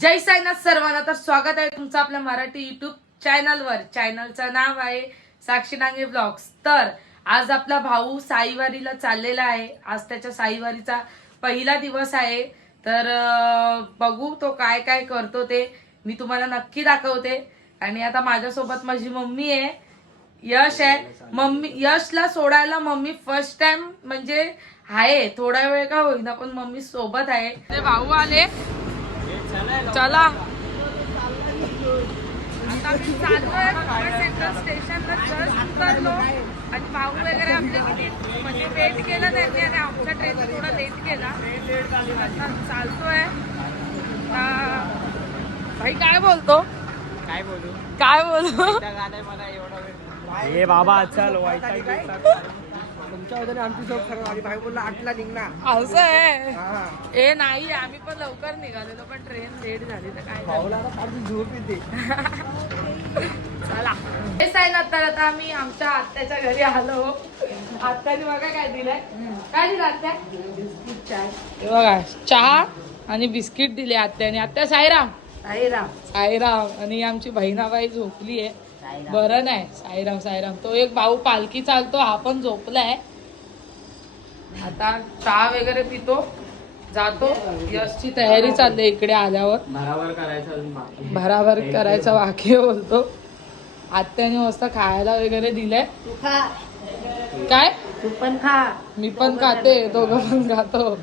जय साईनाथ सर्वांना. तर स्वागत आहे तुमचं आपल्या मराठी युट्यूब चॅनलवर. चॅनलचं नाव आहे साक्षी डांगे ब्लॉग्स. तर आज आपला भाऊ साईवारीला चाललेला आहे. आज त्याच्या साईवारीचा पहिला दिवस आहे. तर बघू तो काय काय करतो ते मी तुम्हाला नक्की दाखवते. आणि आता माझ्यासोबत माझी मम्मी आहे, यश आहे. मम्मी यशला सोडायला मम्मी फर्स्ट टाइम म्हणजे आहे, थोडा वेळ का होईना पण मम्मी सोबत आहे. ते भाऊ आले, चला आता मी चाललोय मुंबई सेंट्रल स्टेशनला. जस्ट उतरलो आणि भाऊ वगैरे आपले किती म्हणजे वेट केलं त्यांनी आणि आमच्या ट्रेन थोडा लेट केला. आता चालतोय. भाई काय बोलतो? काय बोलू काय बोलू? मला एवढा वेळ हे बाबा चल तुमच्या वजने आमची झोप खरं माझी भाई बोलला 8ला निघणार. असं आहे ए नाही, आम्ही पण लवकर निघालेलो पण ट्रेन लेट झाली तर काय झोप येते. चला हे साईनाथ. तर आता आम्ही आमच्या आत्याच्या घरी आलो. आत्याने बघा काय दिलंय. काय दिलं आत्या? हे बघा चहा आणि बिस्किट दिले आत्याने. आत्या साईराम. साईराम साईराम. आणि आमची बहिणाबाई झोपली आहे, बरं नाही. साईराम साईराम. तो एक भाऊ पालखी चालतो, हा पण झोपलाय. आता चहा वगैरे पितो, जातो. यशची तयारी चालली इकडे आल्यावर. भराभर करायचं बाकी बोलतो. आत्याने मस्त खायला वगैरे दिलंय. काय तू पण खा. मी पण खाते, दोघं पण खातो.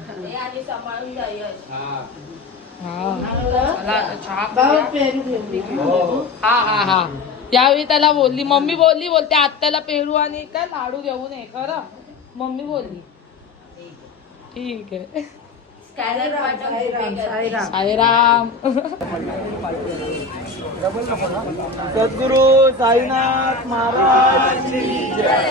हा हा हा. यावेळी त्याला बोलली मम्मी, बोलते आत्याला पेरू आणि काय लाडू घेऊन ये. खरं मम्मी बोलली ठीक आहे. साईराम. सद्गुरु साईनाथ महाराज की जय.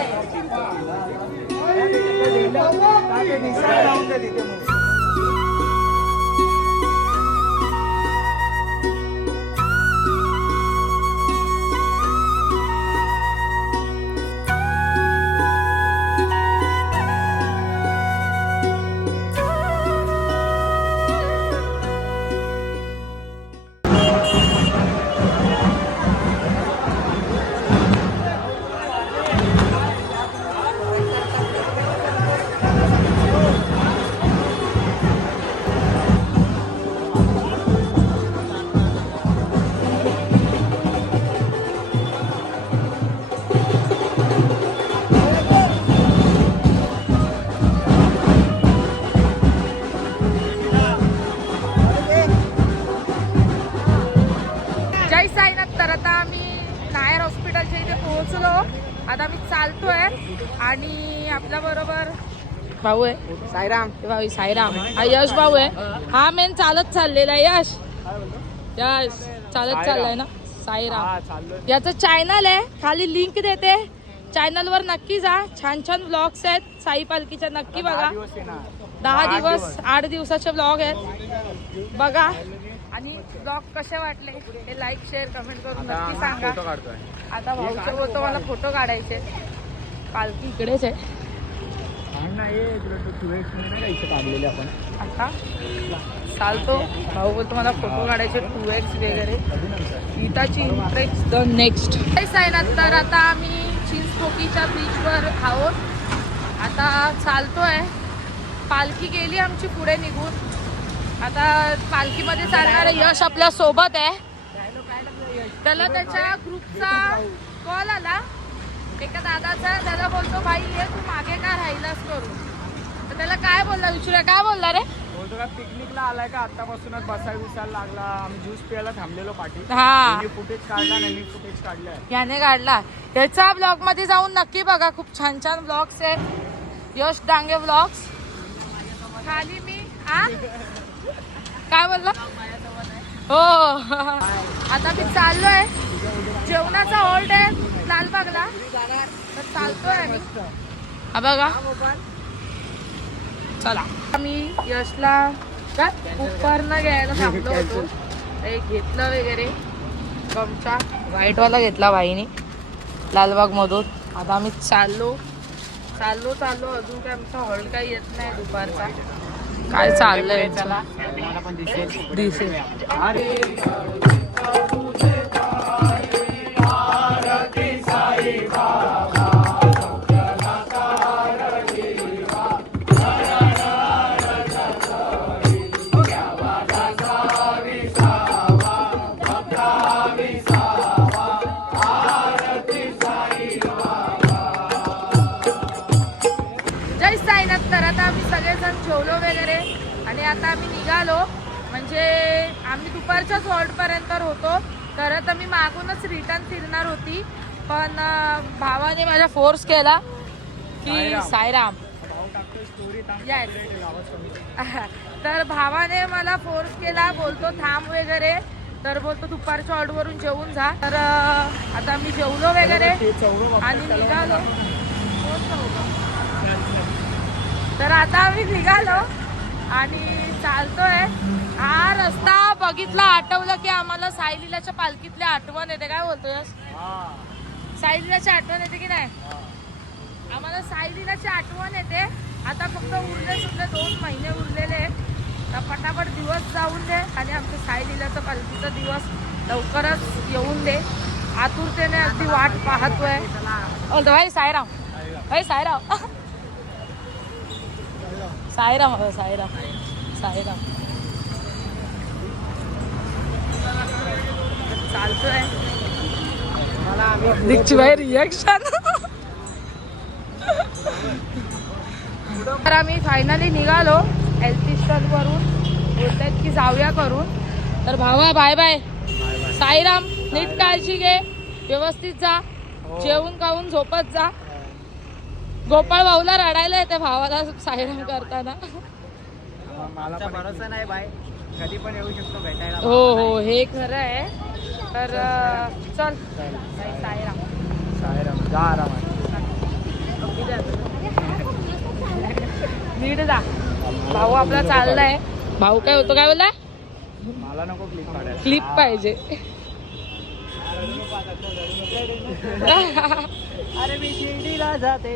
जय साईनाथ. तर आता आम्ही नायर हॉस्पिटलच्या इथे पोहोचलो. आता आम्ही चालतोय आणि आपल्या बरोबर भाऊ आहे साईराम. भाऊ साईराम. हा यश भाऊ आहे. हा मेन चालत चाललेला आहे. यश यश चालत चाललाय ना. साईराम याचं चॅनल आहे, खाली लिंक देते. चॅनल वर नक्की जा. छान छान ब्लॉग्स आहेत साई पालखीच्या, नक्की बघा. 10 दिवस 8 दिवसाचे ब्लॉग आहेत, बघा. आणि ब्लॉग कसे वाटले हे लाईक शेअर कमेंट करून नक्की सांगा. आता भाऊचं बोलतो मला फोटो काढायचे. पालखी इकडेच आहे. आता चालतो. भाऊ बोलतो मला फोटो काढायचे 2x वगैरे. गीताची इंटरेस्ट द नेक्स्ट. साईनाथ. तर आता आम्ही चिंचपोकीच्या बीचवर आहोत. आता चालतोय. पालखी गेली आमची पुढे निघून. आता पालखीमध्ये चालणारा यश आपल्या सोबत आहे. त्याला त्याच्या ग्रुपचा कॉल आला एका दादाचा. त्याला बोलतो भाई ये तू मागे का राहिलास करून. तर त्याला काय बोलला विचारूया. काय बोलला रे? बोलतो का पिकनिकला आलाय का, आतापासूनच बसायला लागला. आम्ही ज्यूस प्यायला थांबलेलो पाठी. हा फुटेज काढला नाही, मी फुटेज काढलाय. याने काढला. याच्या ब्लॉग मध्ये जाऊन नक्की बघा, खूप छान छान ब्लॉग्स आहेत. यश डांगे ब्लॉग्स. खाली मी काय बोलला हो. आता मी चाललोय. जेवणाचा हॉल्ट आहे लालबागला, तर चालतोय आम्ही. हा बघा चला. आम्ही यशला का उपकरण घ्यायला थांबलो होतो. एक घेतलं वगैरे गमचा व्हाईटवाला घेतला बाईने लालबाग मधून. आता आम्ही चाललो अजून काय आमचा हॉल्ट काही येत नाही दुपारचा. काय चाललंय यांचं? चला तुम्हाला पण दिसेल. दिसेल. जय साईनाथ. तर आता आम्ही सगळेजण जेवलो वगैरे आणि आता आम्ही निघालो. म्हणजे आम्ही दुपारच्याच हॉल्टपर्यंत होतो. तर आता मी मागूनच रिटर्न फिरणार होती, पण भावाने माझा फोर्स केला की साईराम. Yes. तर भावाने मला फोर्स केला, बोलतो थांब वगैरे. तर बोलतो दुपारच्या हॉल्टवरून जेवून जा. तर आता मी जेवलो वगैरे आणि निघालो. तर आता आम्ही निघालो आणि चालतोय. हा रस्ता बघितला, आठवलं की आम्हाला साईलीलाच्या पालखीतली आठवण येते. काय बोलतोय? साईलीलाची आठवण येते की नाही? आम्हाला साईलीलाची आठवण येते. आता फक्त उरले सुद्धा 2 महिने उरलेले आहेत. तर पटापट दिवस जाऊन दे आणि आमच्या साईलीलाचा पालखीचा दिवस लवकरच येऊन दे. आतुरतेने अगदी वाट पाहतोय. भाई साईराम, भाई साईराम, साईराम, साईराम, साईराम. चालतोय दीक्षित भाई रिएक्शन. तर आम्ही फायनली निघालो एलपी स्टॉल वरून. बोलतायत की जाऊया करून. तर भावा बाय बाय. साईराम, नीट काळजी घे, व्यवस्थित जा, जेवून खाऊन झोपत जा. गोपाळ भाऊला रडायला येते भावाला साईराम करताना. मला भरोसा नाही बाय, कधी पण येऊ शकतो भेटायला. हो हो, हे खरं आहे. तर चल साईराम. साईराम, जा आरामात. नीट जा. भाऊ आपला चाललाय. भाऊ काय होतो, काय बोलला? मला नको क्लिप काढायला. क्लिप पाहिजे. अरे मी शिर्डीला जाते.